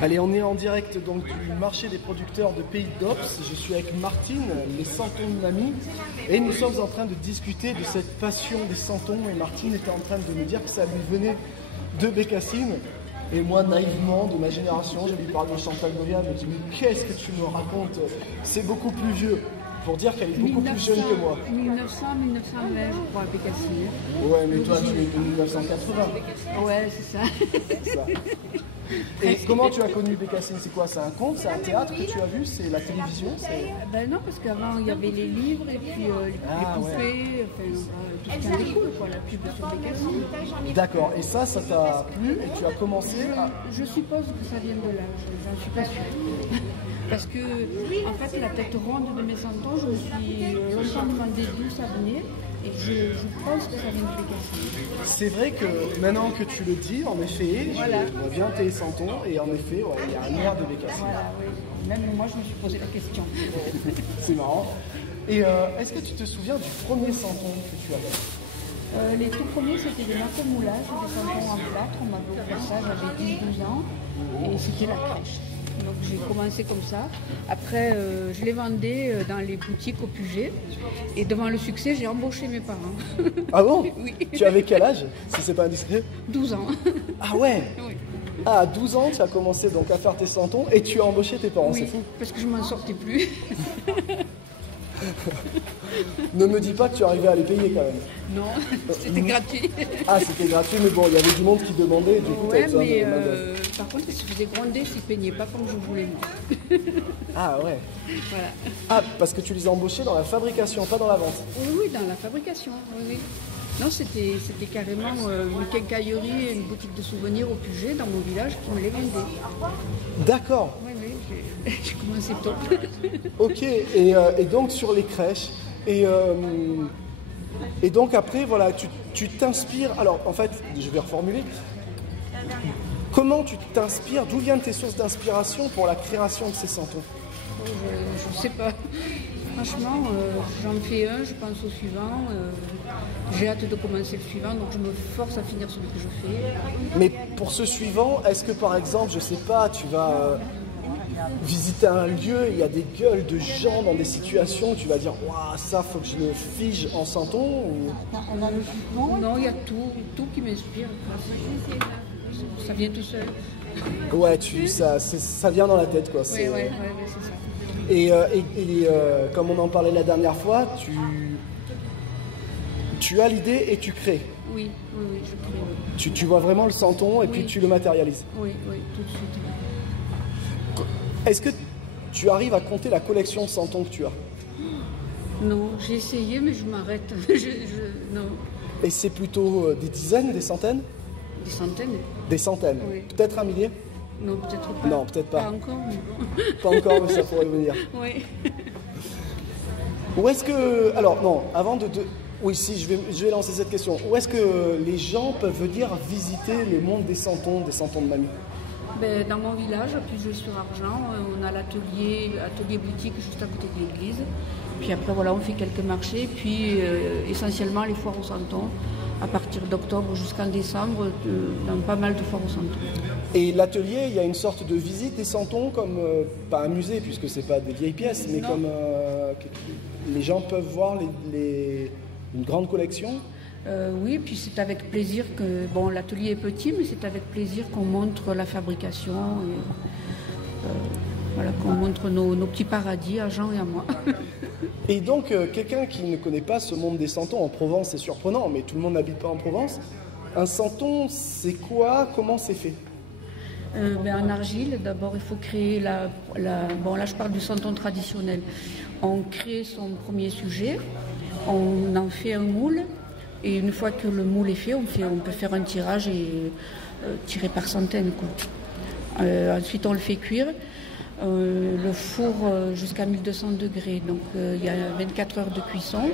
Allez, on est en direct donc du marché des producteurs de Pays d'Ops. Je suis avec Martine, les santons de Mamie, et nous sommes en train de discuter de cette passion des santons. Et Martine était en train de me dire que ça lui venait de Bécassines. Et moi, naïvement, de ma génération, je lui parle de Chantal Goya, elle me dit mais qu'est-ce que tu me racontes? C'est beaucoup plus vieux. Pour dire qu'elle est beaucoup plus jeune que moi. 1900, 1920, je crois, à Bécassines. Ouais, mais toi, tu es de 1980. Ouais, c'est ça. C'est ça. Et comment tu as connu Bécassines? C'est quoi? C'est un conte? C'est un théâtre que tu as vu? C'est la télévision? Ben non, parce qu'avant, il y avait les livres et puis les poupées, tout ce qui en découle, quoi, la pub sur Bécassines. D'accord. Et ça t'a plu et tu as commencé à... Je suppose que ça vient de là, j'en suis pas sûre. Parce que, en fait, la tête ronde de mes santons, je me suis longtemps demandé d'où ça venait. Et je pense que ça vient de Bécassines. C'est vrai que maintenant que tu le dis, en effet, voilà. Je vois bien tes santons et en effet, ouais, il y a un air de Bécassines. Voilà, oui. Même moi, je me suis posé la question. C'est marrant. Et est-ce que tu te souviens du premier santon que tu avais? Les tout premiers, c'était des marteaux-moulages, des santons en plâtre. On m'avait offert ça, j'avais 10-12 ans. Et c'était la crèche. Donc j'ai commencé comme ça. Après, je les vendais dans les boutiques au Puget. Et devant le succès, j'ai embauché mes parents. Ah bon? Oui. Tu avais quel âge, si c'est pas indiscret? 12 ans. Ah ouais? Oui. Ah, à 12 ans, tu as commencé donc à faire tes santons et tu as embauché tes parents, Oui, c'est fou. parce que je m'en sortais plus. Ne me dis pas que tu arrivais à les payer quand même. Non, c'était gratuit. Ah, c'était gratuit, mais bon, il y avait du monde qui demandait, du coup, Ouais, t'avais besoin mais de main-d'œuvre. par contre, ils se faisaient gronder s'ils ne peignaient pas comme je voulais moi. Ah ouais. Voilà. Ah, parce que tu les as embauchés dans la fabrication, pas dans la vente. Oui, dans la fabrication. Oui. Non, c'était carrément une quincaillerie et une boutique de souvenirs au Puget, dans mon village, qui me les vendait. D'accord. Oui, j'ai commencé tôt. Ok, et donc sur les crèches, et donc après, voilà, tu t'inspires. Alors, en fait, je vais reformuler. Comment tu t'inspires? D'où viennent tes sources d'inspiration pour la création de ces santons? Je ne sais pas. Franchement, j'en fais un, je pense au suivant. J'ai hâte de commencer le suivant, donc je me force à finir celui que je fais. Mais pour ce suivant, est-ce que par exemple, je sais pas, tu vas visiter un lieu, il y a des gueules de gens dans des situations, tu vas dire waouh, ça faut que je le fige en santon ou... Non, il y a tout qui m'inspire. Ça vient tout seul. Ouais, ça vient dans la tête quoi. Oui, c'est ça. Et comme on en parlait la dernière fois, tu as l'idée et tu crées. Oui, je crée. Oui. Tu vois vraiment le santon et puis tu le matérialises. Oui, tout de suite. Est-ce que tu arrives à compter la collection de santons que tu as? Non, j'ai essayé mais je m'arrête. Non. Et c'est plutôt des dizaines, des centaines? Des centaines? Des centaines. Oui. Peut-être un millier? Non, peut-être pas. Non, peut-être pas. Pas encore, mais... Pas encore, mais ça pourrait venir. Oui. Où est-ce que... Alors, non, avant de... Oui, si, je vais lancer cette question. Où est-ce que les gens peuvent venir visiter le monde des santons de Mamie? Dans mon village, à Puget-sur-Argent, on a l'atelier boutique juste à côté de l'église. Puis après, voilà, on fait quelques marchés. Puis essentiellement les foires aux santons, à partir d'octobre jusqu'en décembre, dans pas mal de foires aux santons. Et l'atelier, il y a une sorte de visite des santons, comme, pas un musée, puisque c'est pas des vieilles pièces, mais Non. comme les gens peuvent voir une grande collection. Oui, puis c'est avec plaisir que... Bon, l'atelier est petit, mais c'est avec plaisir qu'on montre la fabrication, et, voilà, qu'on montre nos petits paradis à Jean et à moi. Et donc, quelqu'un qui ne connaît pas ce monde des santons, en Provence, c'est surprenant, mais tout le monde n'habite pas en Provence. Un santon, c'est quoi? Comment c'est fait? En argile, d'abord, il faut créer Bon, là, je parle du santon traditionnel. On crée son premier sujet, on en fait un moule, et une fois que le moule est fait, on peut faire un tirage et tirer par centaines, quoi. Ensuite, on le fait cuire. Le four jusqu'à 1200 degrés, donc il y a 24 heures de cuisson,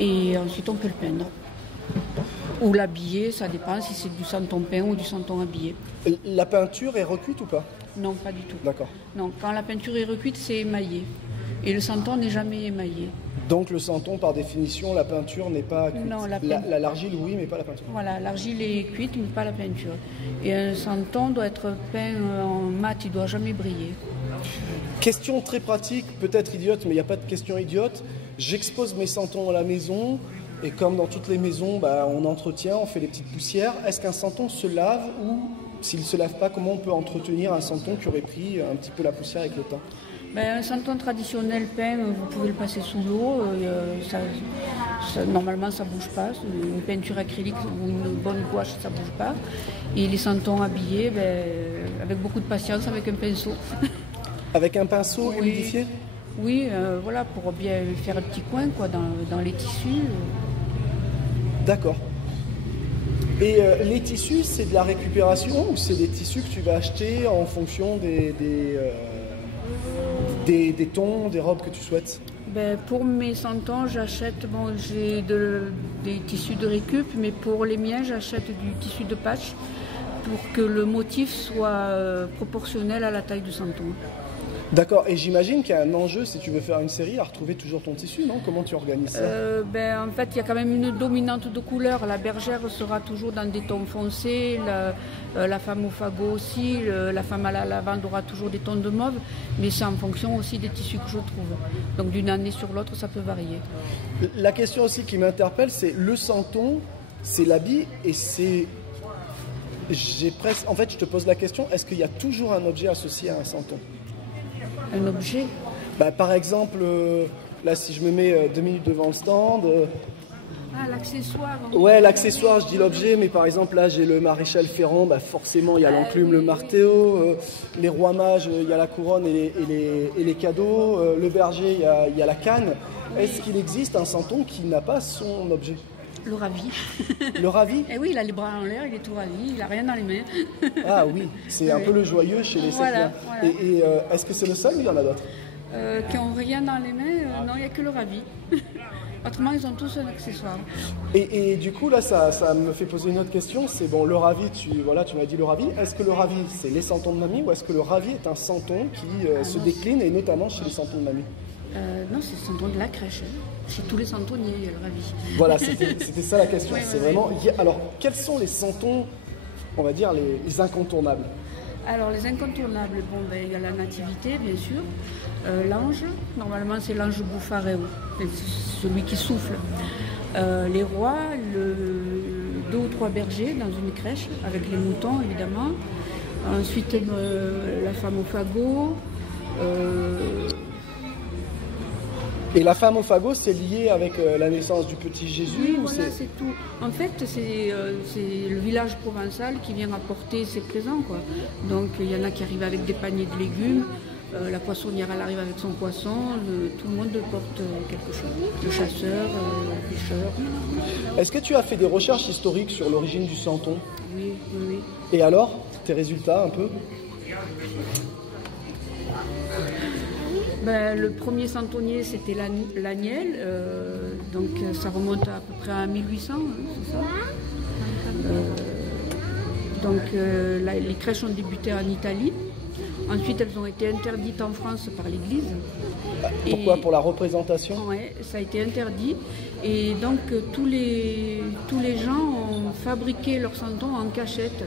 et ensuite on peut le peindre. Ou l'habiller, ça dépend si c'est du santon peint ou du santon habillé. La peinture est recuite ou pas? Non, pas du tout. D'accord. Non, quand la peinture est recuite, c'est émaillé. Et le santon n'est jamais émaillé. Donc le santon, par définition, la peinture n'est pas cuite. Non, l'argile, oui, mais pas la peinture. Voilà, l'argile est cuite, mais pas la peinture. Et un santon doit être peint en mat, il ne doit jamais briller. Question très pratique, peut-être idiote, mais il n'y a pas de question idiote. J'expose mes santons à la maison, et comme dans toutes les maisons, on entretient, on fait des petites poussières. Est-ce qu'un santon se lave, ou s'il ne se lave pas, comment on peut entretenir un santon qui aurait pris un petit peu la poussière avec le temps? Un santon traditionnel peint, vous pouvez le passer sous l'eau, normalement ça ne bouge pas, une peinture acrylique ou une bonne gouache ça ne bouge pas. Et les santons habillés, avec beaucoup de patience, avec un pinceau. Avec un pinceau humidifié? Oui, voilà, pour bien faire un petit coin dans les tissus. D'accord. Et les tissus, c'est de la récupération ou c'est des tissus que tu vas acheter en fonction des tons, des robes que tu souhaites? Pour mes santons, j'achète, j'ai des tissus de récup, mais pour les miens, j'achète du tissu de patch pour que le motif soit proportionnel à la taille du santon. D'accord, et j'imagine qu'il y a un enjeu, si tu veux faire une série, à retrouver toujours ton tissu, non? Comment tu organises ça? En fait, il y a quand même une dominante de couleur. La bergère sera toujours dans des tons foncés, la femme au fagot aussi, la femme à la lavande aura toujours des tons de mauve, mais c'est en fonction aussi des tissus que je trouve. Donc d'une année sur l'autre, ça peut varier. La question aussi qui m'interpelle, c'est le santon, c'est l'habit, et c'est... En fait, je te pose la question, est-ce qu'il y a toujours un objet associé à un santon? Un objet? Par exemple, là si je me mets 2 minutes devant le stand... l'accessoire. Ouais, l'accessoire, je dis l'objet, mais par exemple là j'ai le maréchal Ferrand, forcément il y a l'enclume, le martéau, les rois mages, il y a la couronne et les cadeaux, le berger, il y a la canne. Oui. Est-ce qu'il existe un santon qui n'a pas son objet? Le ravi. Le ravi? Eh oui, il a les bras en l'air, il est tout ravi, il n'a rien dans les mains. Ah oui, c'est un peu le joyeux chez les Séquoias. Voilà. Et est-ce que c'est le seul ou il y en a d'autres? Qui n'ont rien dans les mains, non, il n'y a que le ravi. Autrement, ils ont tous un accessoire. Et du coup, là, ça me fait poser une autre question. C'est le ravi, tu m'as dit le ravi. Est-ce que le ravi, c'est les santons de mamie ou est-ce que le ravi est un santon qui se décline, et notamment chez les santons de mamie? Non, c'est le santon de la crèche. Chez tous les santonniers, il y a le ravi. Voilà, c'était ça la question. Oui, c'est vraiment... Alors, quels sont les santons, on va dire, les incontournables? Alors, les incontournables, il y a la nativité, bien sûr. L'ange, normalement, c'est l'ange bouffaréo, celui qui souffle. Les rois, 2 ou 3 bergers dans une crèche, avec les moutons, évidemment. Ensuite, la femme au fagot. Et la femme au fagot, c'est lié avec la naissance du petit Jésus? Oui, voilà, c'est tout. En fait, c'est le village provençal qui vient apporter ses présents, quoi. Donc, il y en a qui arrivent avec des paniers de légumes, la poissonnière, elle arrive avec son poisson, tout le monde porte quelque chose. Le chasseur, le pêcheur. Est-ce que tu as fait des recherches historiques sur l'origine du santon? Oui, oui, oui. Et alors, tes résultats, un peu? Le premier santonnier, c'était l'Agnel, donc ça remonte à peu près à 1800, c'est ça. Les crèches ont débuté en Italie. Ensuite, elles ont été interdites en France par l'Église. Pourquoi? Pour la représentation? Oui, ça a été interdit. Et donc, tous les gens ont fabriqué leurs santons en cachette.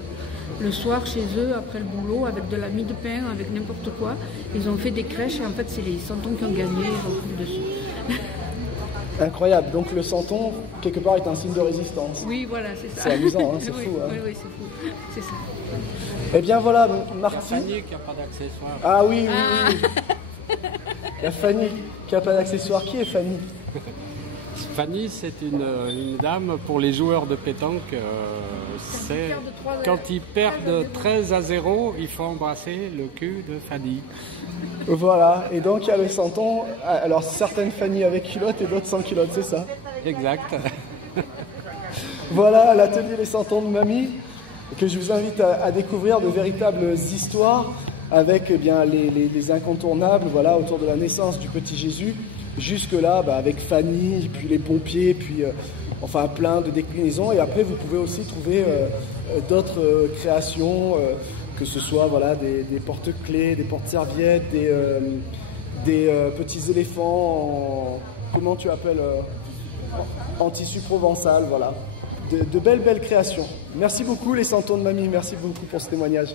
Le soir, chez eux, après le boulot, avec de la mie de pain, avec n'importe quoi. Ils ont fait des crèches et en fait, c'est les santons qui ont gagné, ils ont pris dessus. Incroyable. Donc le santon, quelque part, est un signe de résistance. Oui, voilà, c'est ça. C'est amusant, c'est oui, fou. Oui, c'est fou. C'est ça. Eh bien voilà, Martine. Il y a Fanny qui n'a pas d'accessoires. Ah oui, oui. Il y a Fanny qui n'a pas d'accessoires. Qui est Fanny? Fanny, c'est une dame pour les joueurs de pétanque. Quand ils perdent 13-0, il faut embrasser le cul de Fanny. Voilà, et donc il y a le santon. Alors certaines Fanny avec culotte et d'autres sans culotte, c'est ça? Exact. Voilà l'atelier Les Santons de Mamie, que je vous invite à découvrir de véritables histoires avec les incontournables, voilà, autour de la naissance du petit Jésus. Jusque-là, avec Fanny, puis les pompiers, puis plein de déclinaisons. Et après, vous pouvez aussi trouver d'autres créations, que ce soit des porte-clés, des porte-serviettes, des petits éléphants comment tu appelles en tissu provençal, voilà. De belles créations. Merci beaucoup les santons de mamie, merci beaucoup pour ce témoignage.